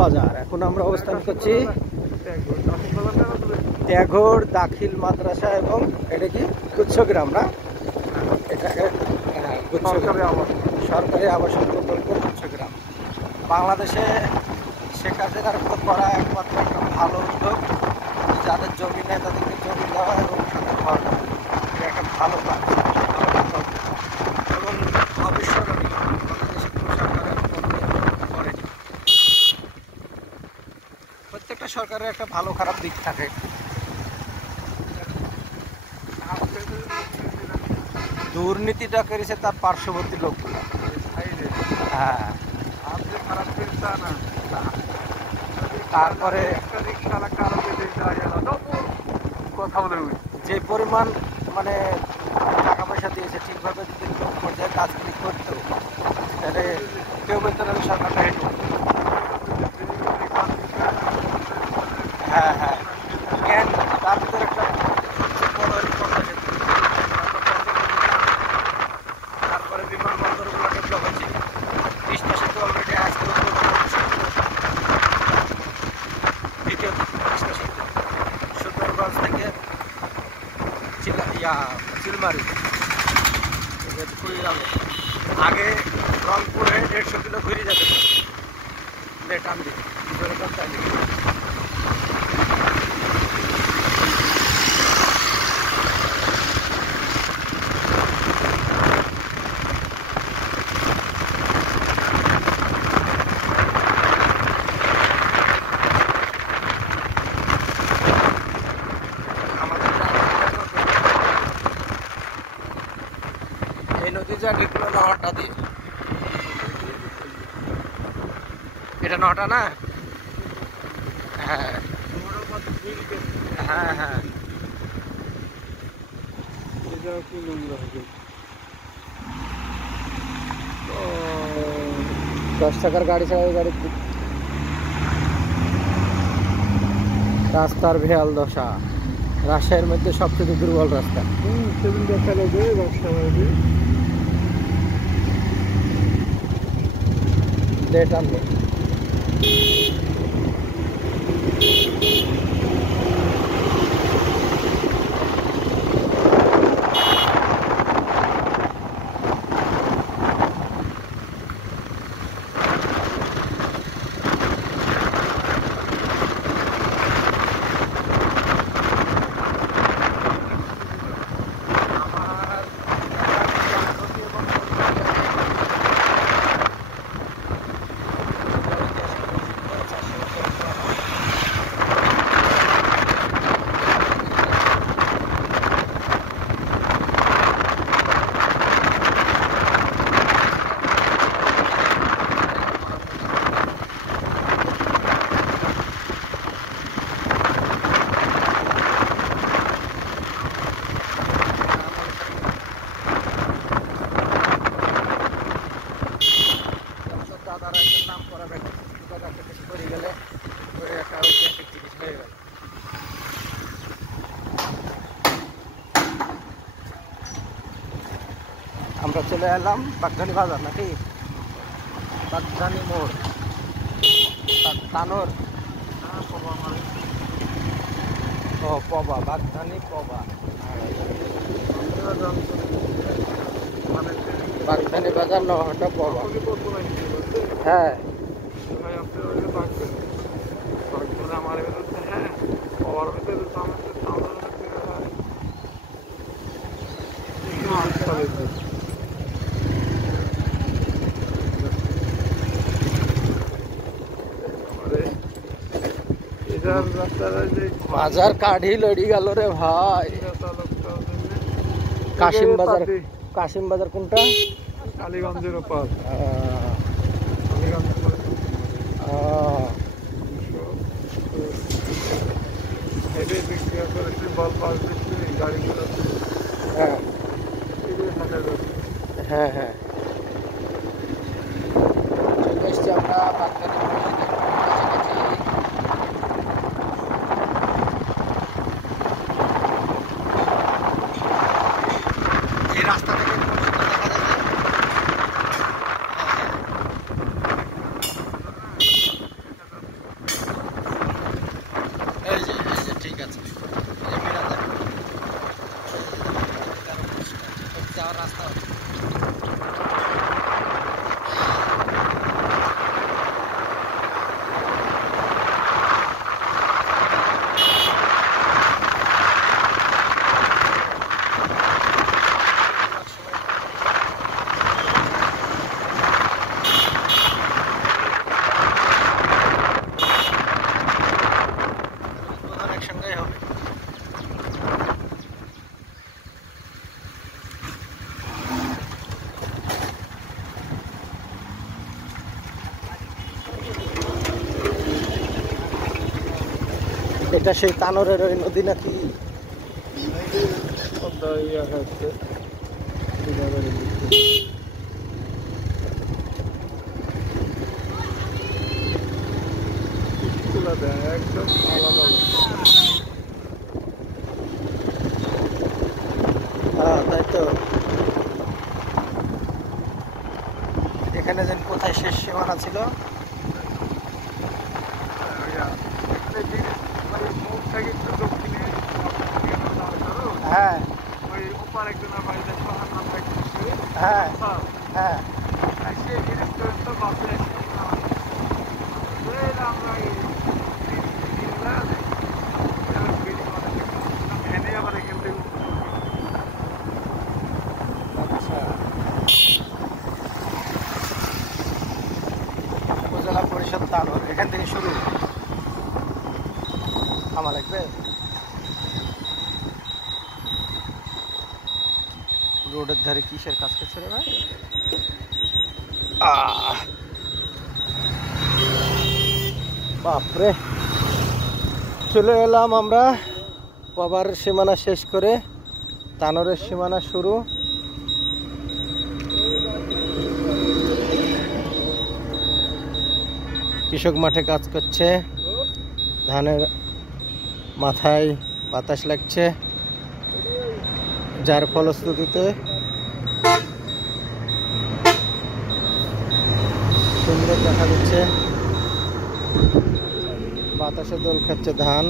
বাজার। এখন আমরা অবস্থান করছি ত্যাঘর দাখিল মাদ্রাসা এবং এটা কি গুচ্ছগ্রাম না, এটাকে সরকারি আবাসন প্রকল্প গুচ্ছগ্রাম। বাংলাদেশে শেখ হাসিনার উপর করা একমাত্র একটা ভালো উদ্যোগ, যাদের জমি নেই তাদেরকে জমি দেওয়া এবং সাথে ঘর দেওয়া, একটা ভালো কাজ এবং অবিস্মরণীয়। বাংলাদেশে কোনো সরকারের করেনি। প্রত্যেকটা সরকারের একটা ভালো খারাপ দিক থাকে। দুর্নীতিটা করেছে তার পার্শ্ববর্তী লোকগুলো। হ্যাঁ, তারপরে যে পরিমাণ মানে টাকা পয়সা দিয়েছে ঠিকভাবে যদি লোক পর্যায়ে কাজগুলি করতো তাহলে কেউ বলতে পারে সরকারটা হেঁটে। হ্যাঁ হ্যাঁ, জ্ঞান তার ভিতরে একটা বড় রিপোর্ট আছে। তারপরে বিমানবন্দরগুলো ডেভেলপ হয়েছে। 20 মাসে তো অলরেডি আজকে দ্বিতীয় সুন্দরগঞ্জ থেকে চিলমারি আগে রংপুরে 150 কিলো ঘুরে যেতে টান দিয়ে নদী যা ঢুকলো নহরটা দিয়ে। এটা নহরটা না? হ্যাঁ হ্যাঁ হ্যাঁ, 10 টাকার গাড়ি ছাড়া গাড়ি। রাস্তার ভেয়াল দশা, রাজশাহীর মধ্যে সবচেয়ে দুর্বল রাস্তা। লেট আনলো। আমরা চলে এলাম বাগধানী বাজার নাকি বাগধানী মোড় তানোর ও পবা বাগধানী পবা বাগধানী বাজার নহরটা পবা। হ্যাঁ বাজার কাঢ়ি লড়ি গেল রে ভাই। কাশিম বাজার, কাশিম বাজার কোনটা? কালীগঞ্জের ওপর। হ্যাঁ হ্যাঁ, চলে এসছি আমরা বাগধানী রাস্তা থেকে দেখা যাচ্ছে। এটা সেই তানোরের ওই নদী নাকি? একদম আলাদা। হ্যাঁ তাই তো। এখানে যেন কোথায় শেষ সীমানা ছিল? হ্যাঁ হ্যাঁ হ্যাঁ। আচ্ছা, উপজেলা পরিষদ তানোর এখান থেকে শুরু। আমার লাগবে রোডের ধারে কিসের কাজ করছে রে ভাই? বাপরে, চলে এলাম আমরা পাবার সীমানা শেষ করে, তানোরের সীমানা শুরু। কৃষক মাঠে কাজ করছে, ধানের মাথায় বাতাস লাগছে, যার ফলশ্রুতিতে সুন্দর দেখা যাচ্ছে, বাতাসে দোল খাচ্ছে ধান।